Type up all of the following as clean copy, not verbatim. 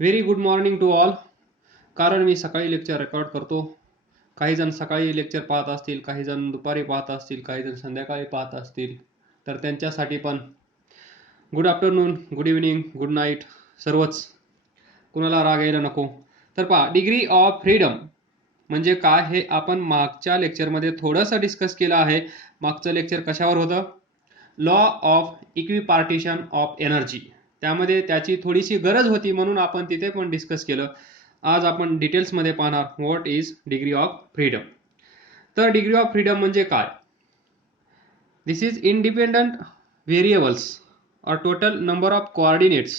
Very good morning to all. कारण मी सकाळी लेक्चर रेकॉर्ड करतो. काही जण सकाळी लेक्चर पाहत असतील, काही जण दुपारी पाहत असतील, काही जण संध्याकाळी पाहत असतील. तर त्यांच्यासाठी पण good afternoon, good evening, good night सर्वच. कुणाला राग यायला नको. तर पहा, डिग्री ऑफ फ्रीडम म्हणजे काय हे आपण मागच्या लेक्चरमध्ये थोडंसं डिस्कस केलं आहे. मागचं लेक्चर कशावर होतं? Law of equipartition of energy. त्यामध्ये त्याची थोडीशी गरज होती म्हणून आपण तिथे पण डिस्कस केलं. आज आपण डिटेल्समध्ये पाहणार what is degree of freedom. तर डिग्री ऑफ फ्रीडम म्हणजे काय? This is independent variables or total number of coordinates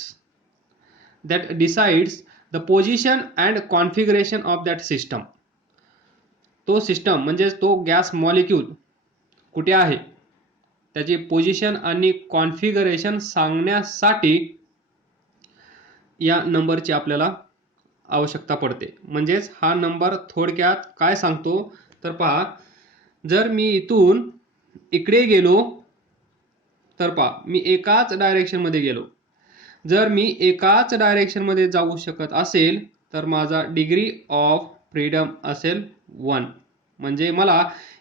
that decides the position and configuration of that system. तो सिस्टम म्हणजे तो गॅस मॉलिक्यूल कुठे आहे त्याची पोझिशन आणि कॉन्फिगरेशन सांगण्यासाठी या नंबरची आपल्याला आवश्यकता पडते. म्हणजेच हा नंबर थोडक्यात काय सांगतो तर पहा, जर मी इथून इकडे गेलो तर पहा, मी एकाच डायरेक्शन मध्ये गेलो. जर मी एकाच डायरेक्शन मध्ये जाऊ शकत असेल तर माझा डिग्री ऑफ फ्रीडम असेल 1. म्हणजे मला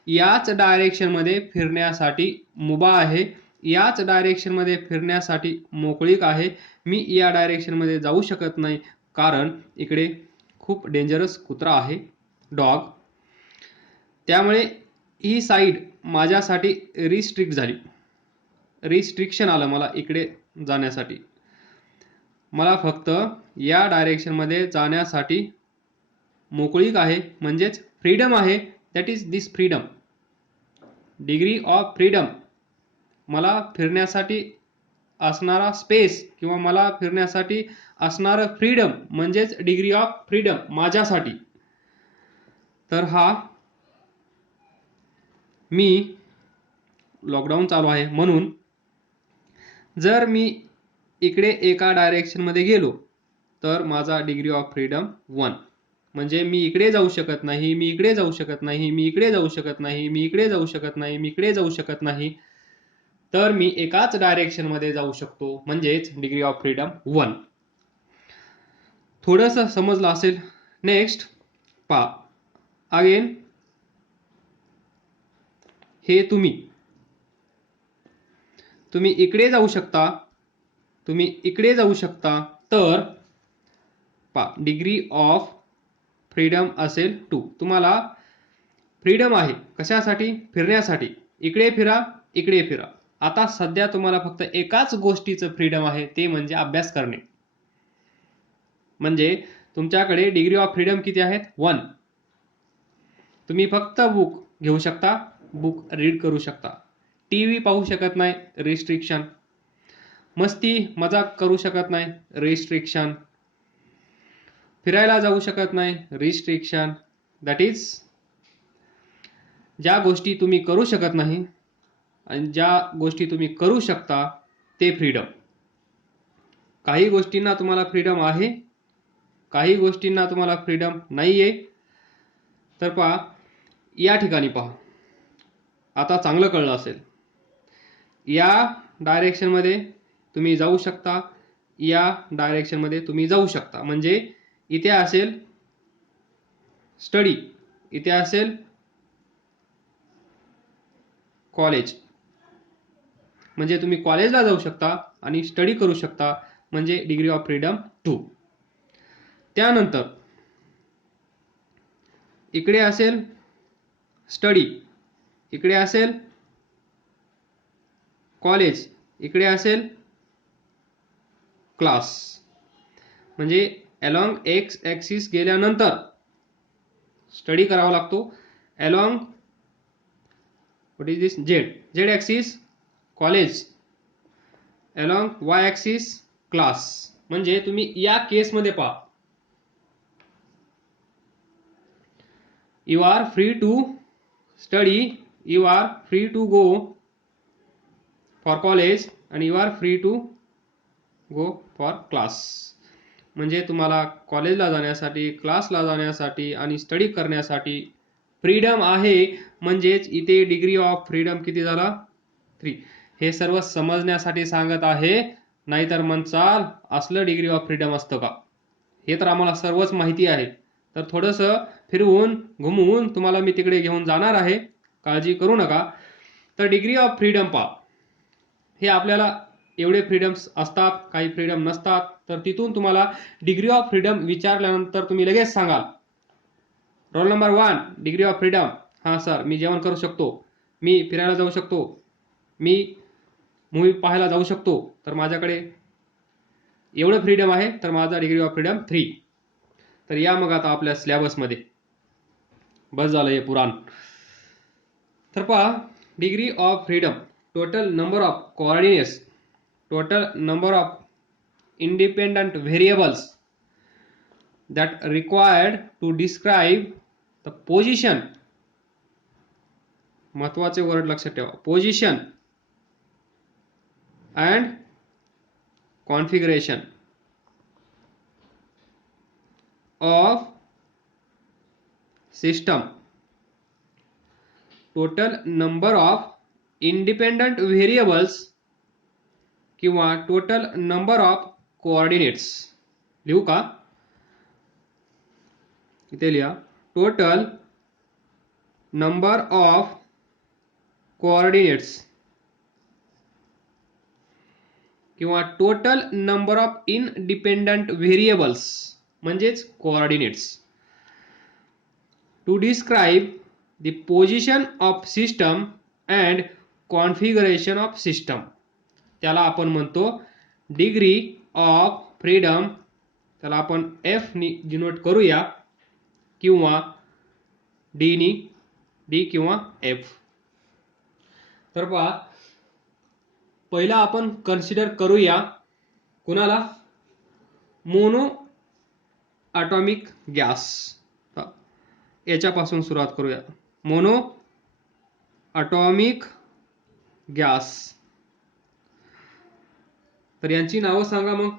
याच डायरेक्शन मध्ये फिरण्यासाठी मुभा आहे, याच डायरेक्शन मध्ये फिरण्यासाठी मोकळीक आहे. मी या डायरेक्शन मध्ये जाऊ शकत नाही कारण इकडे खूप डेंजरस कुत्रा आहे, डॉग. त्यामुळे ही साईड माझ्यासाठी रिस्ट्रिक्ट झाली. रिस्ट्रिक्शन आलं मला इकडे जाण्यासाठी. मला फक्त या डायरेक्शन मध्ये जाण्यासाठी मोकळीक आहे, म्हणजेच फ्रीडम आहे. That is this freedom, degree of freedom. मला फिरण्यासाठी असणारा स्पेस किंवा मला फिरण्यासाठी असणारं फ्रीडम म्हणजेच डिग्री ऑफ फ्रीडम माझ्यासाठी. तर हा मी लॉकडाऊन चालू आहे म्हणून जर मी इकडे एका डायरेक्शन मध्ये गेलो तर माझा डिग्री ऑफ फ्रीडम 1. म्हणजे मी इकडे जाऊ शकत नाही, मी इकडे जाऊ शकत नाही, मी इकडे जाऊ शकत नाही, मी इकडे जाऊ शकत नाही, मी इकडे जाऊ शकत नाही. तर मी एकाच डायरेक्शन मध्ये जाऊ शकतो, म्हणजेच डिग्री ऑफ फ्रीडम 1. थोडंसं समजलं असेल. नेक्स्ट पहा, अगेन हे तुम्ही इकडे जाऊ शकता, तुम्ही इकडे जाऊ शकता. तर पहा, डिग्री ऑफ फ्रीडम असेल 2. तुम्हाला फ्रीडम आहे कशासाठी? फिरण्यासाठी. इकडे फिरा, इकडे फिरा. आता सध्या तुम्हाला फक्त एकाच गोष्टीचं फ्रीडम आहे, ते म्हणजे अभ्यास करणे. म्हणजे तुमच्याकडे डिग्री ऑफ फ्रीडम किती आहेत? 1. तुम्ही फक्त बुक घेऊ शकता, बुक रीड करू शकता. टीव्ही पाहू शकत नाही, रिस्ट्रिक्शन. मस्ती मजाक करू शकत नाही, रिस्ट्रिक्शन. फिरायला जाऊ शकत नाही, रिस्ट्रिक्शन. दॅट इज ज्या गोष्टी तुम्ही करू शकत नाही आणि ज्या गोष्टी तुम्ही करू शकता ते फ्रीडम. काही गोष्टींना तुम्हाला फ्रीडम आहे, काही गोष्टींना तुम्हाला फ्रीडम नाहीये. तर पहा, या ठिकाणी पहा, आता चांगलं कळलं असेल. या डायरेक्शन मध्ये तुम्ही जाऊ शकता, या डायरेक्शन मध्ये तुम्ही जाऊ शकता. म्हणजे इथे असेल स्टडी, इथे असेल कॉलेज. म्हणजे तुम्ही कॉलेजला जाऊ शकता आणि स्टडी करू शकता, म्हणजे डिग्री ऑफ फ्रीडम 2. त्यानंतर इकडे असेल स्टडी, इकडे असेल कॉलेज, इकडे असेल क्लास. म्हणजे अलॉंग एक्स ॲक्सिस गेल्यानंतर स्टडी करावा लागतो. Along what is this Z axis college, along Y axis class. म्हणजे तुम्ही या केसमध्ये पहा, you are free to study, you are free to go for college and you are free to go for class. म्हणजे तुम्हाला कॉलेजला जाण्यासाठी, क्लासला जाण्यासाठी आणि स्टडी करण्यासाठी फ्रीडम आहे. म्हणजेच इथे डिग्री ऑफ फ्रीडम किती झाला? 3. हे सर्व समजण्यासाठी सांगत आहे, नाहीतर म्हणचाल असलं डिग्री ऑफ फ्रीडम असतं का? हे तर आम्हाला सर्वच माहिती आहे. तर थोडंसं फिरवून घुमवून तुम्हाला मी तिकडे घेऊन जाणार आहे, काळजी करू नका. तर डिग्री ऑफ फ्रीडम पहा. हे आपल्याला एवढे फ्रीडम्स असतात, काही फ्रीडम नसतात. तर तिथून तुम्हाला डिग्री ऑफ फ्रीडम विचारल्यानंतर तुम्ही लगेच सांगाल, roll number 1 degree of freedom, हां सर मी जेवण करू शकतो, मी फिरायला जाऊ शकतो, मी मूवी पाहायला जाऊ शकतो, तर माझ्याकडे एवढं फ्रीडम आहे, तर माझा डिग्री ऑफ फ्रीडम 3. तर या मग आता आपल्या सिलेबसमध्ये. बस झालं हे पुराण. तर पहा, degree of freedom, total number of coordinates, total number of independent variables that required to describe the position, महत्वाचे वर्ड लक्षात ठेवा, position and configuration of system, total number of independent variables किंवा टोटल नंबर ऑफ कोऑर्डिनेट्स. लिहू का? इथे लिहा, total number of coordinates किंवा total number of independent variables म्हणजेच coordinates to describe the position of system and configuration of system. त्याला आपण म्हणतो डिग्री ऑफ फ्रीडम. त्याला आपण एफ नी डिनोट करूया किंवा डी नी, डी किंवा एफ. तर पहा, पहिला आपण कन्सिडर करूया कुणाला, मोनो ॲटॉमिक गॅस. याच्यापासून सुरुवात करूया, मोनो ॲटॉमिक गॅस. तर यांची नावं सांगा मग.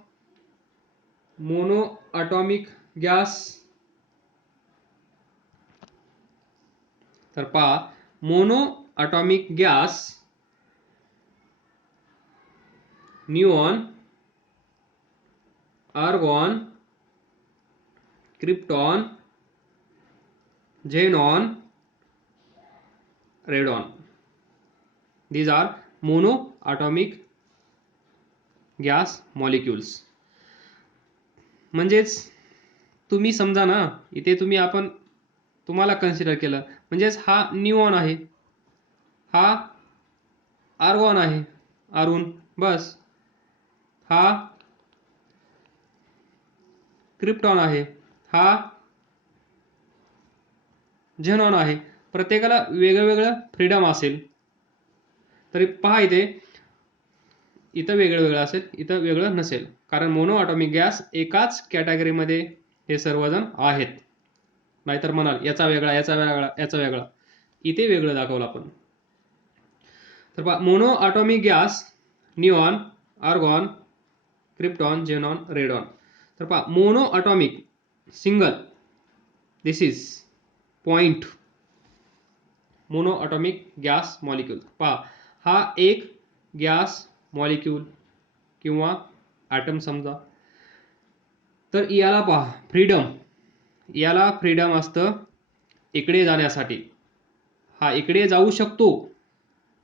Mono atomic gas. तर पहा, mono atomic gas neon, argon, krypton, xenon, radon. these are mono atomic gas molecules. म्हणजेच तुम्ही समजा ना, इथे तुम्हाला कन्सिडर केलं, म्हणजेच हा न्यूऑन आहे, हा आर्गॉन आहे, अरुण बस, हा क्रिप्टॉन आहे, हा झेनॉन आहे. प्रत्येकाला वेगळं फ्रीडम असेल. तरी पहा, इथं वेगळं असेल, इथं वेगळं नसेल, कारण मोनो ॲटॉमिक गॅस एकाच कॅटेगरीमध्ये हे सर्वजण आहेत. नाहीतर म्हणाल याचा वेगळा, याचा वेगळा, याचा वेगळा. इथे वेगळं दाखवलं आपण. तर पहा, mono atomic gas neon, argon, krypton, xenon, radon. तर पहा, mono atomic single, this is point mono atomic gas molecule. पहा, हा एक गॅस मॉलिक्यूल किंवा ॲटम समजा. तर याला पहा फ्रीडम, याला फ्रीडम असतं इकडे जाण्यासाठी. हा इकडे जाऊ शकतो,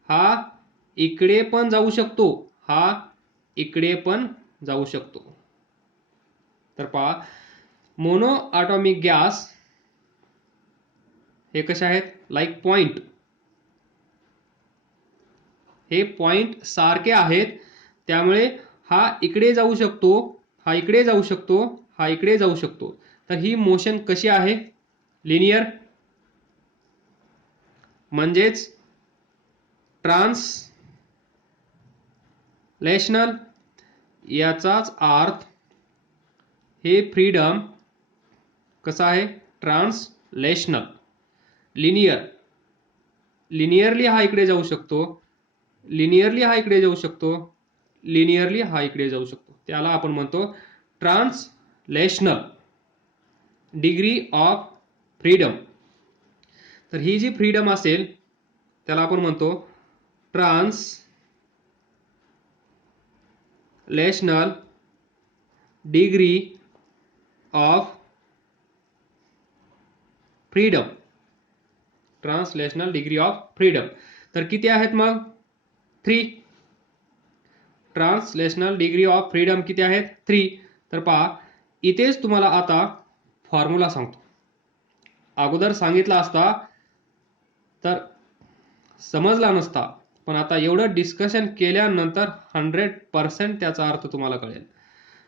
हा इकडे पण जाऊ शकतो, हा इकडे पण जाऊ शकतो. तर पहा, मोनो ॲटॉमिक गॅस हे कसे आहेत, लाईक पॉइंट. हे पॉइंट सारखे आहेत, त्यामुळे हा इकडे जाऊ शकतो, हा इकडे जाऊ शकतो, हा इकडे जाऊ शकतो. तर ही मोशन कशी आहे, लिनियर, म्हणजेच ट्रान्सलेशनल. याचाच अर्थ हे फ्रीडम कसं आहे, ट्रान्सलेशनल. लिनियर, लिनियरली हा इकडे जाऊ शकतो, लिनियरली हा इकडे जाऊ शकतो, लिनियरली हा इकडे जाऊ शकतो. त्याला आपण म्हणतो ट्रान्सलेशनल डिग्री ऑफ फ्रीडम. तर ही जी फ्रीडम असेल त्याला आपण म्हणतो translational degree of freedom, translational degree of freedom. तर किती आहेत मग? 3. ट्रान्सलेशनल डिग्री ऑफ फ्रीडम किती आहेत? 3. तर पहा, इथेच तुम्हाला आता फॉर्म्युला सांगतो. अगोदर सांगितला असता तर समजला नसता, पण आता एवढं डिस्कशन केल्यानंतर 100% त्याचा अर्थ तुम्हाला कळेल.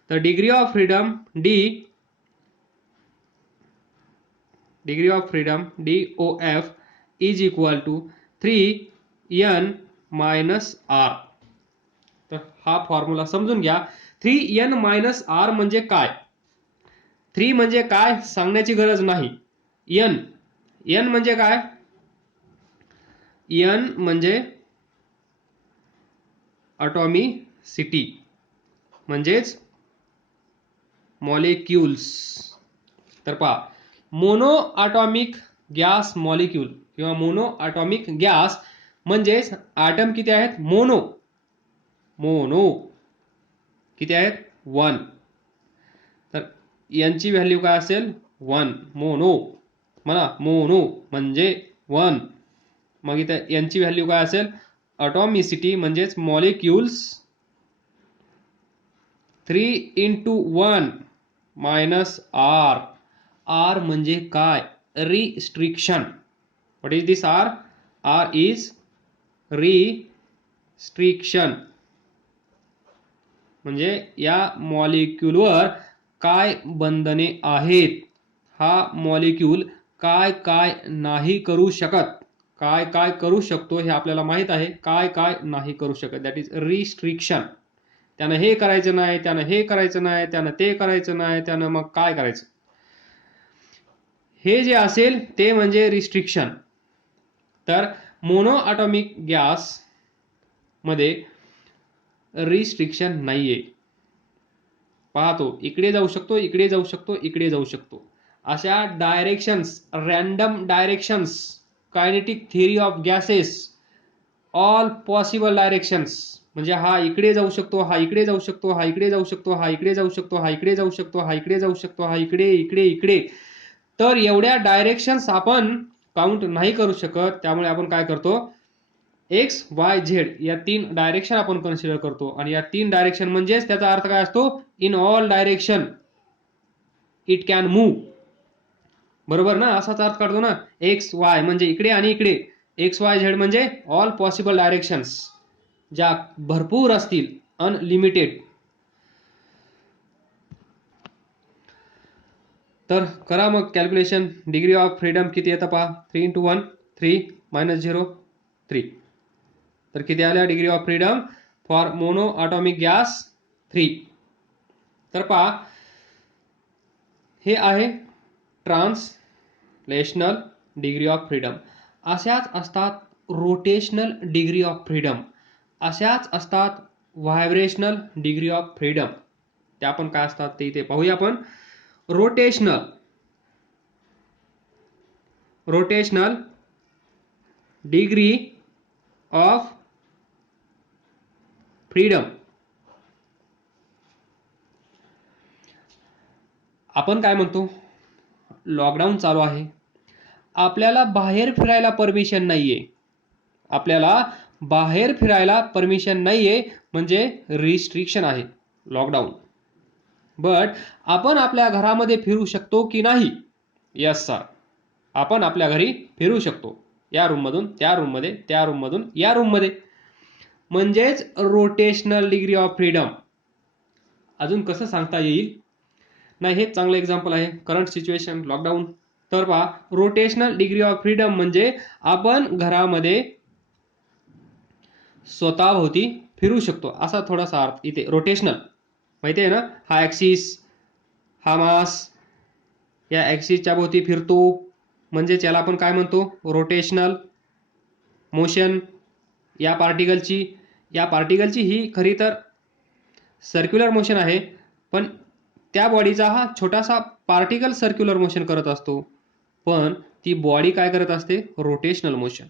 तर degree of freedom degree of freedom DOF is equal to 3n minus R. तर हा फॉर्म्युला समजून घ्या. 3n मायनस आर म्हणजे काय? 3 म्हणजे काय सांगण्याची गरज नाही. n म्हणजे काय? n म्हणजे ॲटॉमिसिटी, म्हणजेच मॉलिक्युल्स. तर पहा, मोनो ॲटॉमिक गॅस मॉलिक्यूल किंवा मोनो ॲटॉमिक गॅस म्हणजेच ॲटम किती आहेत? मोनो किती आहेत? 1. तर यांची व्हॅल्यू काय असेल? 1. मोनो म्हणा, मोनो म्हणजे 1. मग इथे यांची व्हॅल्यू काय असेल? ॲटॉमिसिटी म्हणजेच molecules 3 into 1 minus R. R म्हणजे काय? Restriction. What is this R? R is restriction. म्हणजे या मॉलिक्यूलवर काय बंधने आहेत, हा मॉलिक्यूल काय काय नाही करू शकत, काय काय करू शकतो हे आपल्याला माहित आहे, काय काय नाही करू शकत, दॅट इज रिस्ट्रिक्शन. त्यानं हे करायचं नाही, त्यानं हे करायचं नाही, त्यानं ते करायचं नाही, त्यानं मग काय करायचं, हे जे असेल ते म्हणजे रिस्ट्रिक्शन. तर मोनो ॲटॉमिक गॅस मध्ये रिस्ट्रिक्शन नाहीये. पाहतो, इकडे जाऊ शकतो, इकडे जाऊ शकतो, इकडे जाऊ शकतो. अशा directions, random directions, kinetic theory of gases, all possible directions. म्हणजे हा इकडे जाऊ शकतो, हा इकडे जाऊ शकतो, हा इकडे जाऊ शकतो, हा इकडे जाऊ शकतो, हा इकडे जाऊ शकतो, हा इकडे जाऊ शकतो, हा इकडे इकडे इकडे. तर एवढ्या डायरेक्शन्स आपण काउंट नाही करू शकत. त्यामुळे आपण काय करतो? एक्स वाय झेड या 3 डायरेक्शन आपण कन्सिडर करतो. आणि या 3 डायरेक्शन म्हणजेच त्याचा अर्थ काय असतो? In all direction it can move. बरोबर ना? असाच अर्थ काढतो ना. एक्स वाय म्हणजे इकडे आणि इकडे, एक्स वाय झेड म्हणजे ऑल पॉसिबल डायरेक्शन्स, ज्या भरपूर असतील, अनलिमिटेड. तर करा मग कॅल्क्युलेशन. डिग्री ऑफ फ्रीडम किती येतं पहा. 3 into 1 3 minus 0 3. तर किती आल्या degree of freedom for mono atomic gas? 3. तर पहा, हे आहे ट्रान्सलेशनल डिग्री ऑफ फ्रीडम. अशाच असतात रोटेशनल डिग्री ऑफ फ्रीडम, अशाच असतात व्हायब्रेशनल डिग्री ऑफ फ्रीडम. त्या पण काय असतात ते इथे पाहूया आपण. Rotational degree of freedom. आपण काय म्हणतो? लॉकडाऊन चालू आहे, आपल्याला बाहेर फिरायला परमिशन नाहीये. आपल्याला बाहेर फिरायला परमिशन नाहीये म्हणजे रिस्ट्रिक्शन आहे, लॉकडाऊन. बट आपण आपल्या घरामध्ये फिरू शकतो की नाही? यस सर, आपण आपल्या घरी फिरू शकतो. या रूम मधून त्या रूम मध्ये, त्या रूम मधून या रूम मध्ये. म्हणजेच रोटेशनल डिग्री ऑफ फ्रीडम. अजून कसं सांगता येईल? नाही, हेच चांगलं एक्झाम्पल आहे. Current situation, lockdown. तर पहा, रोटेशनल डिग्री ऑफ फ्रीडम म्हणजे आपण घरामध्ये स्वतःभोवती फिरू शकतो, असा थोडासा अर्थ इथे. रोटेशनल माहिती आहे ना? हा ॲक्सिस, हा मास या ॲक्सिसच्या भोवती फिरतो, म्हणजेच याला आपण काय म्हणतो? Rotational motion. या पार्टिकलची ही खरी तर सर्क्युलर मोशन आहे, पण त्या बॉडीचा हा छोटासा पार्टिकल सर्क्युलर मोशन करत असतो, पण ती बॉडी काय करत असते? Rotational motion.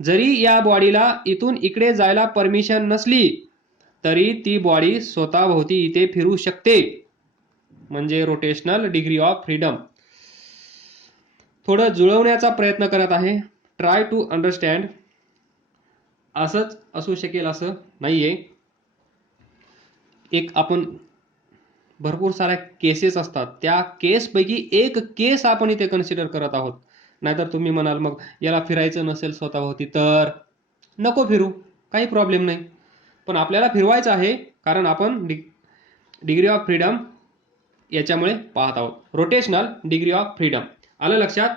जरी या बॉडीला इथून इकडे जायला परमिशन नसली तरी ती बॉडी स्वतःभोवती इथे फिरू शकते. म्हणजे रोटेशनल डिग्री ऑफ फ्रीडम. थोडं जुळवण्याचा प्रयत्न करत आहे. Try to understand. असंच असू शकेल असं नाहीये. एक आपण भरपूर साऱ्या केसेस असतात, त्या केसपैकी एक केस आपण इथे कन्सिडर करत आहोत. नाहीतर तुम्ही म्हणाल मग याला फिरायचं नसेल स्वतःभोवती तर नको फिरू, काही प्रॉब्लेम नाही. पण आपल्याला फिरवायचं आहे, कारण आपण डिग्री ऑफ फ्रीडम याच्यामुळे पाहत आहोत. Rotational degree of freedom. आलं लक्षात?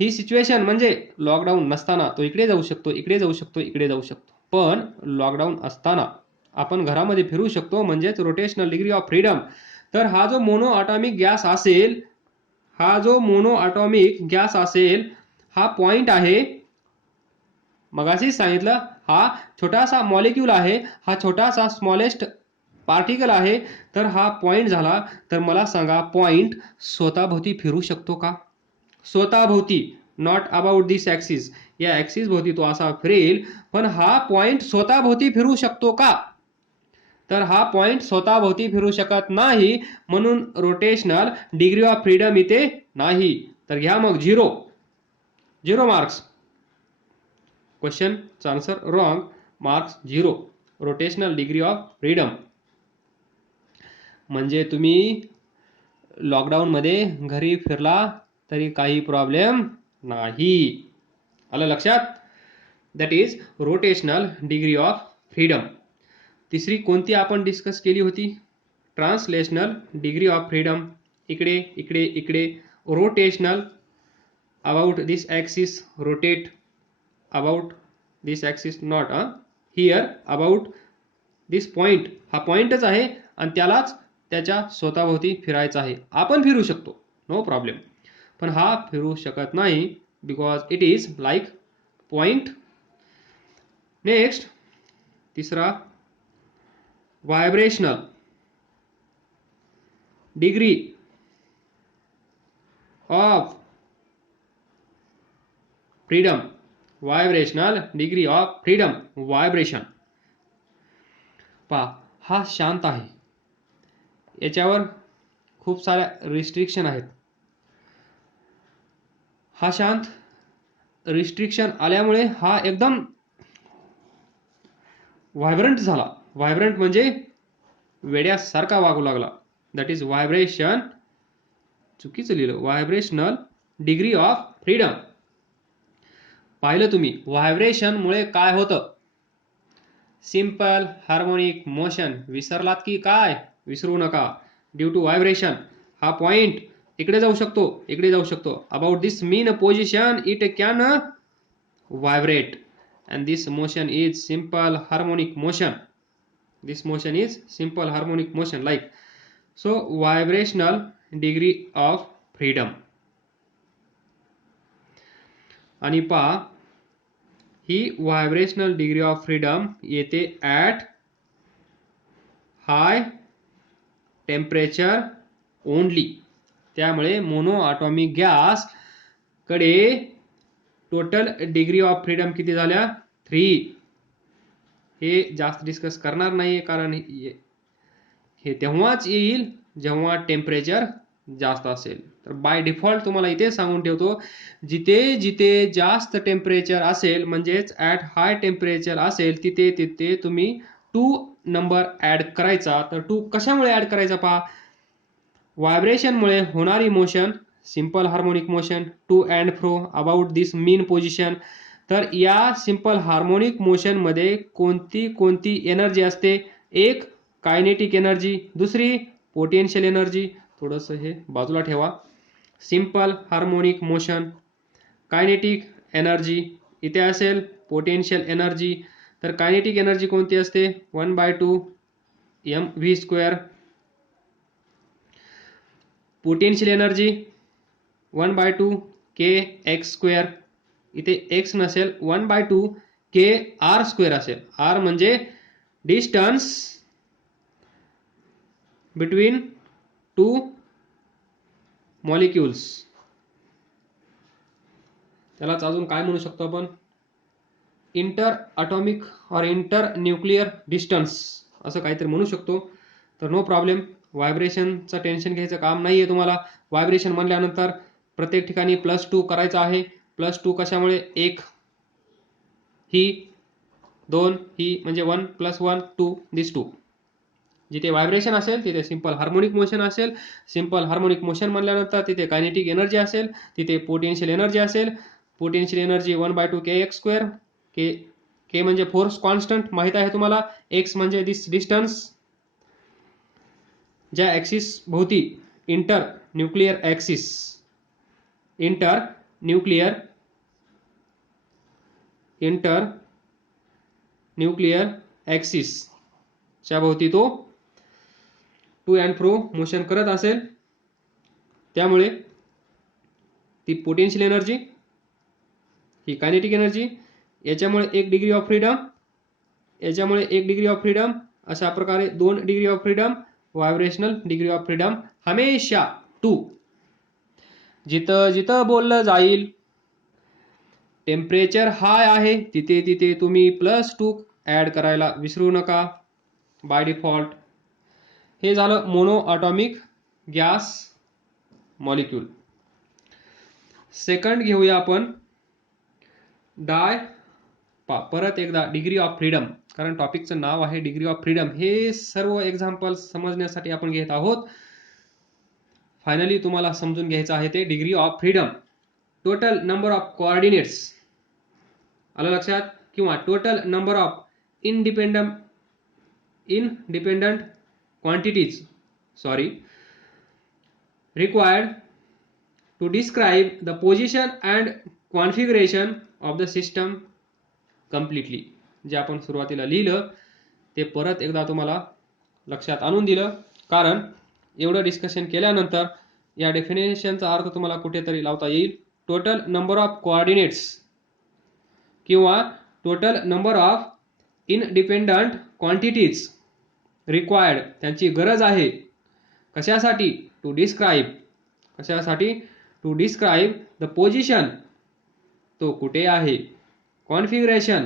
ही सिच्युएशन म्हणजे लॉकडाऊन नसताना तो इकडे जाऊ शकतो, इकडे जाऊ शकतो, इकडे जाऊ शकतो. पण लॉकडाऊन असताना आपण घरामध्ये फिरू शकतो, म्हणजेच रोटेशनल डिग्री ऑफ फ्रीडम. तर हा जो मोनो अटॉमिक गॅस असेल, हा पॉइंट आहे. मगाशी सांगितलं हा छोटासा मॉलिक्यूल आहे, हा छोटासा स्मॉलेस्ट पार्टिकल आहे. तर हा पॉइंट झाला. तर मला सांगा, पॉइंट स्वतःभोवती फिरू शकतो का? स्वतःभोवती, नॉट अबाउट दिस ॲक्सिस. या ॲक्सिस भोवती तो असा फिरेल, पण हा पॉइंट स्वतःभोवती फिरू शकतो का? तर हा पॉइंट स्वतःभोवती फिरू शकत नाही, म्हणून रोटेशनल डिग्री ऑफ फ्रीडम इथे नाही. तर घ्या मग 0 मार्क्स. क्वेश्चनचा answer wrong, marks 0. Rotational degree of freedom म्हणजे तुम्ही लॉकडाऊनमध्ये घरी फिरला तरी काही प्रॉब्लेम नाही. आलं लक्षात? That is rotational degree of freedom. तिसरी कोणती आपण डिस्कस केली होती? Translational degree of freedom. इकडे इकडे इकडे. Rotational about this axis, rotate about this axis, not here about this point. हा पॉइंटच आहे आणि त्यालाच त्याच्या स्वतःभोवती फिरायचं आहे. आपण फिरू शकतो, नो प्रॉब्लेम, पण हा फिरू शकत नाही, because it is like point. Next, तिसरा, vibrational degree of freedom. Vibrational degree of freedom. Vibration पहा, हा शांत आहे, याच्यावर खूप साऱ्या रिस्ट्रिक्शन आहेत. हा शांत, रिस्ट्रिक्शन आल्यामुळे हा एकदम व्हायब्रंट झाला. व्हायब्रंट म्हणजे वेड्यासारखा वागू लागला. That is vibration. चुकीचं लिहिलं, व्हायब्रेशनल डिग्री ऑफ फ्रीडम. पाहिलं तुम्ही, व्हायब्रेशनमुळे काय होतं? Simple harmonic motion. विसरलात की काय? विसरू नका. ड्यू टू व्हायब्रेशन हा पॉइंट इकडे जाऊ शकतो, इकडे जाऊ शकतो. About this mean position it can vibrate, and this motion is simple harmonic motion. This motion is simple harmonic motion, like so. Vibrational degree of freedom. आणि पहा, ही व्हायब्रेशनल डिग्री ऑफ फ्रीडम येते at high temperature only. त्यामुळे mono atomic gas कडे total degree of freedom किती झाल्या? 3. हे जास्त discuss करणार नाही, कारण हे तेव्हाच येईल जेव्हा टेम्परेचर जास्त असेल. तर बाय डिफॉल्ट तुम्हाला इथे सांगून ठेवतो, जिथे जिथे जास्त टेम्परेचर असेल, म्हणजेच ॲट हाय टेम्परेचर असेल, तिथे तिथे तुम्ही 2 नंबर ॲड करायचा. तर 2 कशामुळे ॲड करायचा पहा? व्हायब्रेशनमुळे होणारी motion, simple harmonic motion, to and fro about this mean position. तर या सिंपल हार्मोनिक मोशन मध्ये कोणती कोणती एनर्जी असते? एक कायनेटिक एनर्जी, दुसरी पोटेन्शियल एनर्जी. थोडंसं हे बाजूला ठेवा. Simple harmonic motion, kinetic energy इथे असेल, पोटेन्शियल एनर्जी. तर कायनेटिक एनर्जी कोणती असते? 1/2 mv². Potential energy 1/2 kx². इथे x नसेल, 1/2 kr² असेल. r म्हणजे डिस्टन्स बिटवीन 2 मॉलिक्युल्स. त्यालाच अजून काय म्हणू शकतो आपण? इंटर अटॉमिक और इंटर न्यूक्लियर डिस्टन्स असं काहीतरी म्हणू शकतो. तर नो प्रॉब्लेम. व्हायब्रेशनचं टेन्शन घ्यायचं काम नाही आहे तुम्हाला. व्हायब्रेशन म्हणल्यानंतर प्रत्येक ठिकाणी +2 करायचं आहे. +2 कशामुळे? 1 ही, 2 ही, म्हणजे 1 + 1 2 दिस 2. जिथे व्हायब्रेशन असेल तिथे सिंपल हार्मोनिक मोशन असेल. सिंपल हार्मोनिक मोशन म्हणल्यानंतर तिथे कायनेटिक एनर्जी असेल, तिथे पोटेन्शियल एनर्जी असेल. Potential energy 1/2 kx². के म्हणजे फोर्स कॉन्स्टंट माहित आहे तुम्हाला. एक्स म्हणजे दिस डिस्टन्स. ज्या ॲक्सिस भोवती इंटर न्यूक्लिअर ॲक्सिस च्या भोवती तो टू अँड फ्रो मोशन करत असेल, त्यामुळे ती पोटेन्शियल एनर्जी, ही कायनेटिक एनर्जी, याच्यामुळे 1 डिग्री ऑफ फ्रीडम, याच्यामुळे 1 डिग्री ऑफ फ्रीडम, अशा प्रकारे 2 degree of freedom. Vibrational degree of freedom हमेशा 2. जिथं जिथं बोललं जाईल टेम्परेचर हाय आहे तिथे तिथे तुम्ही +2 ॲड करायला विसरू नका बाय डिफॉल्ट. हे झालं mono atomic gas molecule. Second घेऊया आपण परत एकदा डिग्री ऑफ फ्रीडम, कारण टॉपिकचं नाव आहे डिग्री ऑफ फ्रीडम. हे सर्व एक्झाम्पल समजण्यासाठी आपण घेत आहोत. फायनली तुम्हाला समजून घ्यायचं आहे ते degree of freedom. Total number of coordinates, आलं लक्षात? किंवा total number of independent quantities required to describe the position and configuration of the system completely. जे आपण सुरुवातीला लिहिलं ते परत एकदा तुम्हाला लक्षात आणून दिलं, कारण एवढं डिस्कशन केल्यानंतर या डेफिनेशनचा अर्थ तुम्हाला कुठेतरी लावता येईल. टोटल नंबर ऑफ कोऑर्डिनेट्स किंवा total number of independent quantities required, त्यांची गरज आहे कशासाठी? To describe. कशासाठी? टू डिस्क्राईब द पोझिशन, तो कुठे आहे, configuration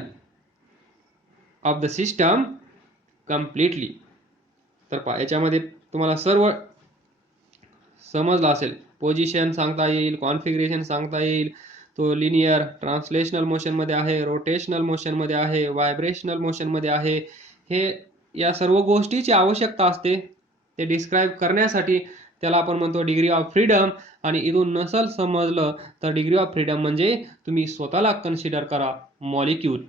of the system completely. तर याच्यामध्ये तुम्हाला सर्व समजलं असेल. पोझिशन सांगता येईल, कॉन्फिगरेशन सांगता येईल, तो लिनियर ट्रान्सलेशनल मोशनमध्ये आहे, रोटेशनल मोशनमध्ये आहे, व्हायब्रेशनल मोशनमध्ये आहे. हे या सर्व गोष्टीची आवश्यकता असते ते डिस्क्राईब करण्यासाठी. त्याला आपण म्हणतो डिग्री ऑफ फ्रीडम. आणि इथून नसल समजलं तर डिग्री ऑफ फ्रीडम म्हणजे तुम्ही स्वतःला कन्सिडर करा मॉलिक्यूल.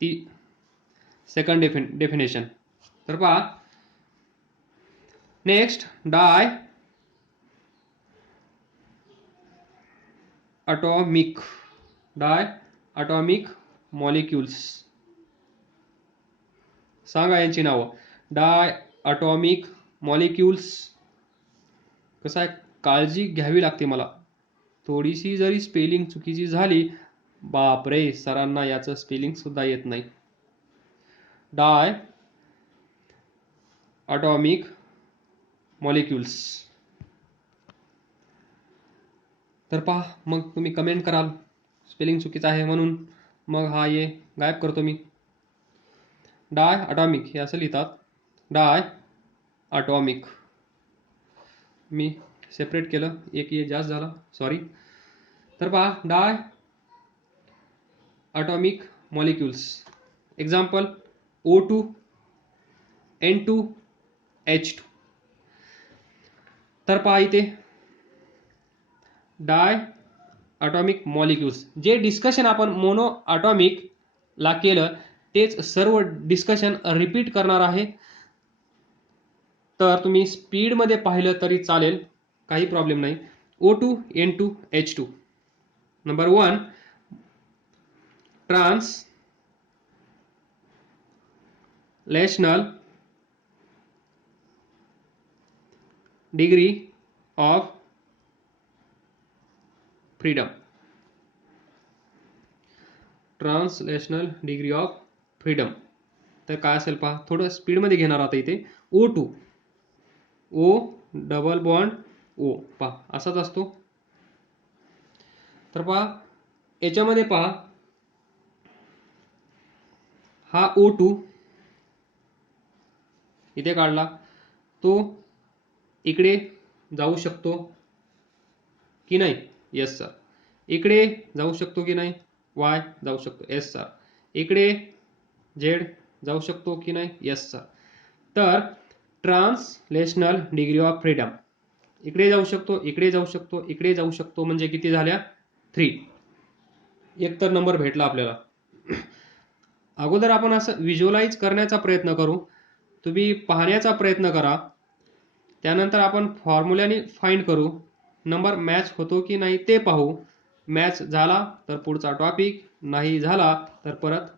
ती सेकंड डेफिनेशन. तर पहा नेक्स्ट, डायॲटॉमिक मॉलिक्यूल्स. सांगा यांची नावं. Diatomic molecules. कसं आहे, काळजी घ्यावी लागते मला. थोडीशी जरी स्पेलिंग चुकीची झाली, बापरे, सरांना याचं स्पेलिंग सुद्धा येत नाही. Diatomic molecules. तर पहा, मग तुम्ही कमेंट कराल स्पेलिंग चुकीचं आहे म्हणून, मग हा ये गायब करतो मी. डायॲटॉमिक हे असं लिहितात, डायॲटॉमिक. मी सेपरेट केलं, एक ये जास्त झाला, सॉरी. तर पहा, diatomic molecules. Example O2, N2, H2. तर पहा इथे डायॲटॉमिक मॉलिक्यूल्स. जे डिस्कशन आपण मोनो ॲटॉमिक ला केलं तेच सर्व डिस्कशन रिपीट करणार आहे. तर तुम्ही स्पीडमध्ये पाहिलं तरी चालेल, काही प्रॉब्लेम नाही. O2, N2, H2. Number 1, translational degree of freedom. Translational degree of freedom. तर काय असेल पहा, थोडं स्पीडमध्ये घेणार आता इथे. O2, O double bond O, पहा असाच असतो. तर पहा याच्यामध्ये पहा, हा O2 इथे काढला, तो इकडे जाऊ शकतो की नाही? Yes sir. इकडे जाऊ शकतो की नाही? वाय जाऊ शकतो. Yes sir. इकडे झेड जाऊ शकतो की नाही? Yes sir. तर ट्रान्सलेशनल डिग्री ऑफ फ्रीडम इकडे जाऊ शकतो, इकडे जाऊ शकतो, इकडे जाऊ शकतो, म्हणजे किती झाल्या? 3. एक तर नंबर भेटला आपल्याला. अगोदर आपण असं व्हिज्युअलाइज करण्याचा प्रयत्न करू, तुम्ही पाहण्याचा प्रयत्न करा, त्यानंतर आपण फॉर्म्युल्याने फाइंड करू, नंबर मॅच होतो की नाही ते पाहू. मॅच झाला तर पुढचा टॉपिक, नाही झाला तर परत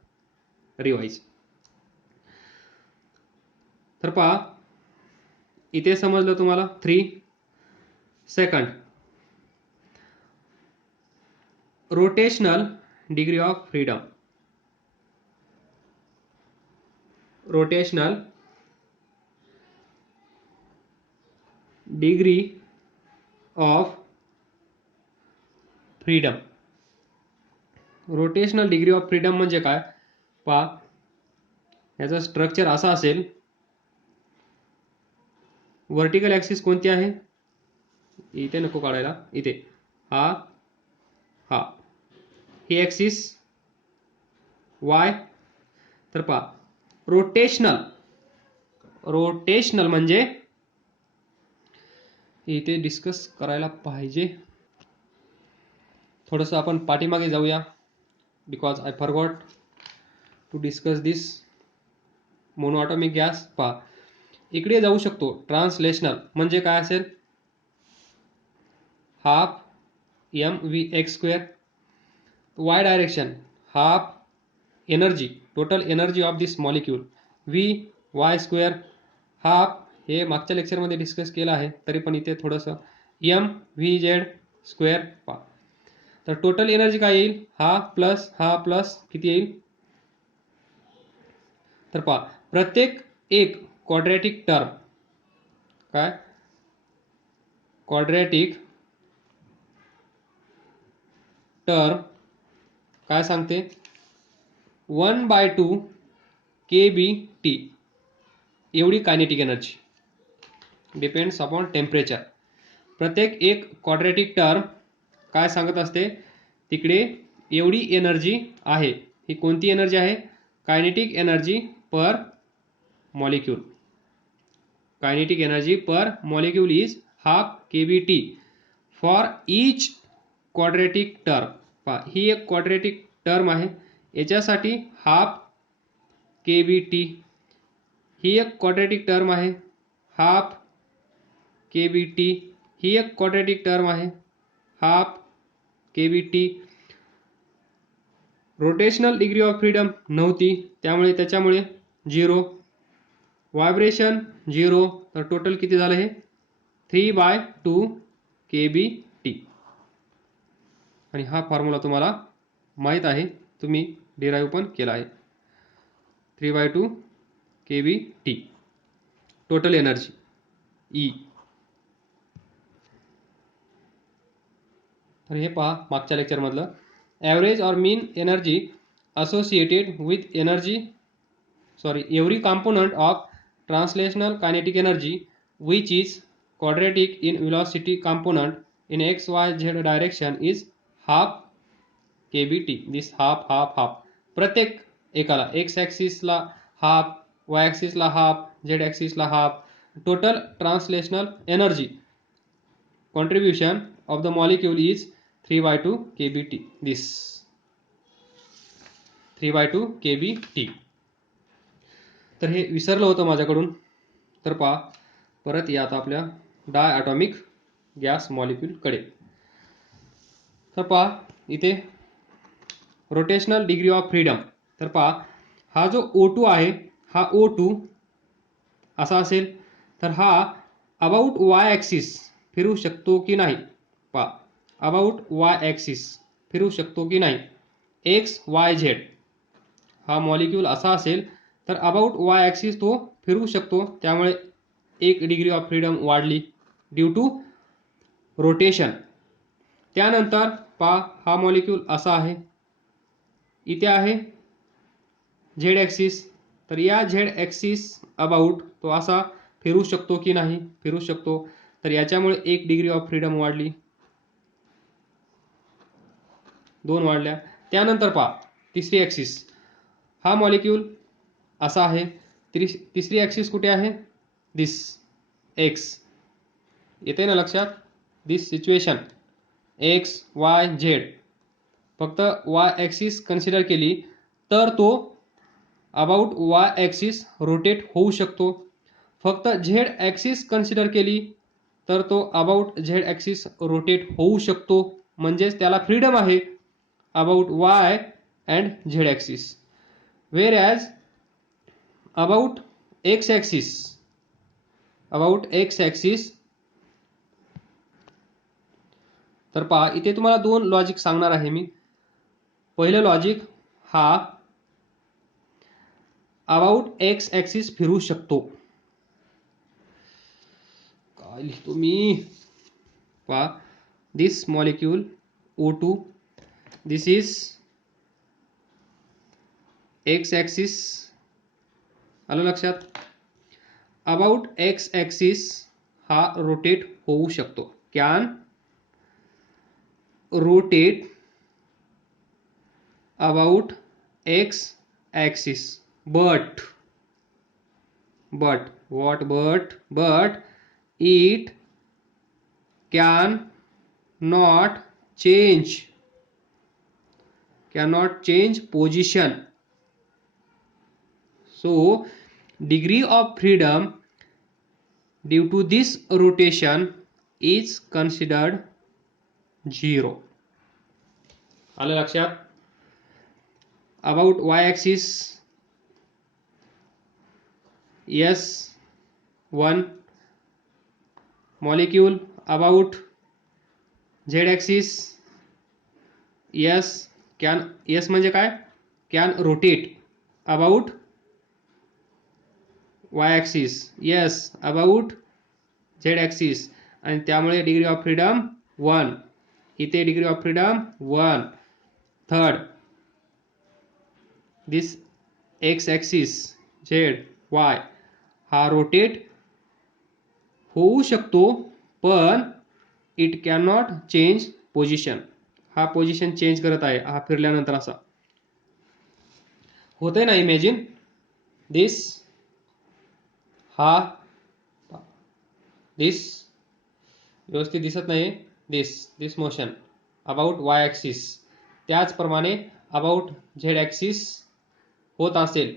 रिवाइज. तर पहा, इथे समजलं तुम्हाला? 3. Second, rotational degree of freedom. Rotational degree of freedom. Rotational degree of freedom म्हणजे काय? पहा, याचं स्ट्रक्चर असं असेल. वर्टिकल ॲक्सिस कोणती आहे? इथे नको काढायला, इथे हा हा ही ॲक्सिस वाय. तर पहा, रोटेशनल म्हणजे इथे डिस्कस करायला पाहिजे. थोडंसं आपण पाठीमागे जाऊया, because I forgot to discuss this monoatomic gas. पहा, इकडे जाऊ शकतो. ट्रान्सलेशनल म्हणजे काय असेल? Half mv(x²). Y direction half energy, total energy of this molecule vy². Half, हे मागच्या लेक्चरमध्ये डिस्कस केलं आहे, तरी पण इथे थोडंसं mvz². पहा, तर टोटल एनर्जी काय येईल? हा प्लस किती येईल? तर पहा, प्रत्येक एक क्वाड्रॅटिक टर्म, काय क्वाड्रॅटिक टर्म काय सांगते? 1/2 kBt एवढी kinetic energy, depends upon temperature. प्रत्येक एक क्वाड्रॅटिक टर्म काय सांगत असते? तिकडे एवढी एनर्जी आहे. ही कोणती एनर्जी आहे? Kinetic energy per molecule. Kinetic energy per molecule is half kBt for each quadratic term. पहा, ही एक क्वाड्रॅटिक टर्म आहे, याच्यासाठी हाफ kBt. ही एक क्वाड्रॅटिक टर्म आहे, हाफ kBt. ही एक क्वाड्रॅटिक टर्म आहे, half kBt. Rotational degree of freedom नव्हती, त्याच्यामुळे 0. व्हायब्रेशन 0. तर टोटल किती झालं हे? 3/2 kBt. आणि हा फॉर्म्युला तुम्हाला माहीत आहे, तुम्ही डिराईव्ह पण केला आहे. 3/2 kBt टोटल एनर्जी ई. तर हे पहा, मागच्या लेक्चरमधलं average or mean energy associated with every component of translational kinetic energy which is quadratic in velocity component in x, y, z direction is half kBt. This half प्रत्येक एकाला x ॲक्सिसला half, y ॲक्सिसला half, z ॲक्सिसला half. Total translational energy contribution of the molecule is 3/2 kBt. This 3/2 kBt. तर हे विसरलं होतं माझ्याकडून. तर पहा, परत या आता आपल्या डायॲटॉमिक गॅस मॉलिक्यूलकडे. तर पहा, इथे रोटेशनल डिग्री ऑफ फ्रीडम. तर पहा, हा जो O2 आहे, हा O2 असा असेल, तर हा अबाउट वाय ॲक्सिस फिरू शकतो की नाही? पहा, अबाउट वाय ॲक्सिस फिरू शकतो की नाही? XYZ हा मॉलिक्यूल असा असेल, तर अबाउट वाय ॲक्सिस तो फिरू शकतो, त्यामुळे 1 डिग्री ऑफ फ्रीडम वाढली ड्यू टू रोटेशन. त्यानंतर पहा, हा मॉलिक्यूल असा आहे, इथे आहे झेड ॲक्सिस, तर या झेड ॲक्सिस अबाउट तो असा फिरू शकतो की नाही? फिरू शकतो. तर याच्यामुळे 1 डिग्री ऑफ फ्रीडम वाढली, 2 वाढल्या. त्यानंतर पहा तिसरी ॲक्सिस, हा मॉलिक्यूल असा आहे, तिसरी ॲक्सिस कुठे आहे? दिस एक्स. येते ना लक्षात? दिस सिच्युएशन एक्स वाय झेड. फक्त वाय ॲक्सिस कन्सिडर केली तर तो अबाउट वाय ॲक्सिस रोटेट होऊ शकतो. फक्त झेड ॲक्सिस कन्सिडर केली तर तो अबाउट झेड ॲक्सिस रोटेट होऊ शकतो. म्हणजेच त्याला फ्रीडम आहे about Y and Z axis. Whereas about X axis, तर पहा इथे तुम्हाला 2 लॉजिक सांगणार आहे मी. पहिलं लॉजिक, हा अबाउट एक्स ॲक्सिस फिरू शकतो. काय लिहितो मी? पहा, this molecule O2, this is X axis. आलं लक्षात? अबाउट एक्स ॲक्सिस हा रोटेट होऊ शकतो, can rotate about X axis, but it cannot change position. So degree of freedom due to this rotation is considered 0. आलं लक्षात? About Y axis S1 molecule, about Z axis S म्हणजे काय? Can rotate about Y axis, about Z axis, आणि त्यामुळे degree of freedom 1. इथे degree of freedom 1. Third, this x axis Z Y हा rotate होऊ शकतो, पण इट कॅनॉट चेंज पोझिशन. हा पोझिशन चेंज करत आहे हा फिरल्यानंतर. असा होतंय ना इमॅजिन? दिस व्यवस्थित दिसत नाही. दिस मोशन अबाउट वाय ॲक्सिस, त्याचप्रमाणे अबाउट झेड ॲक्सिस होत असेल